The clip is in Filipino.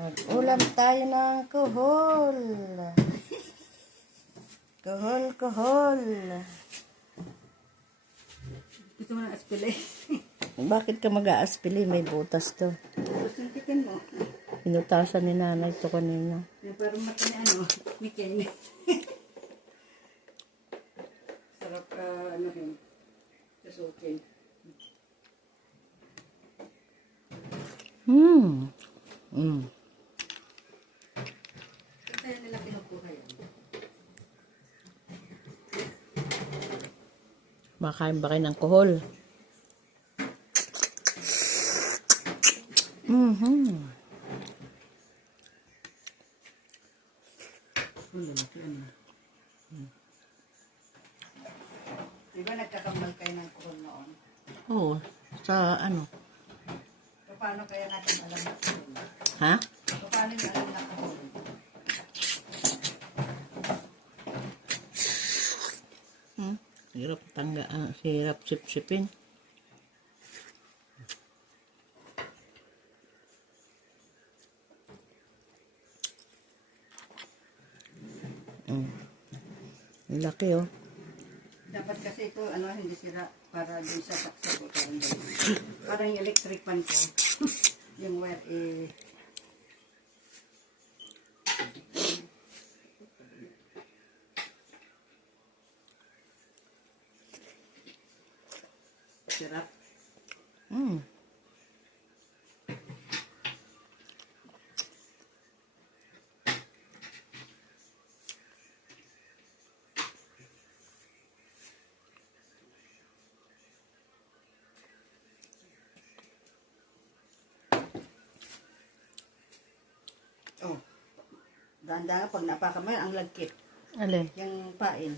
Mag-ulam tayo ng kuhol. Kuhol, kuhol. Gusto mo ng aspile? Bakit ka mag-aaspili? May butas to. Sintikin mo. Pinutasan ni nanay to kanina. Yung parang mata ni ano, ni Kenny. Sarap ano rin. Kasukin. Kaya nila kinukuha yan. Makain ba kayo ng kuhol? Lalaki ano. Diba nagkakambal kayo ng kuhol noon? Oo. Sa ano? Paano kaya natin alam na kuhol? Ha? Paano yung alam na kuhol? Hirap hirap sip-sipin. Laki oh. Dapat kasi ito, ano, hindi sira para dun sa saksak o parang yung electric pan ko. Yung wire, sirap. Oh, dahan-dahan pag napaka mo ang lagkit. Alin? Yung pain.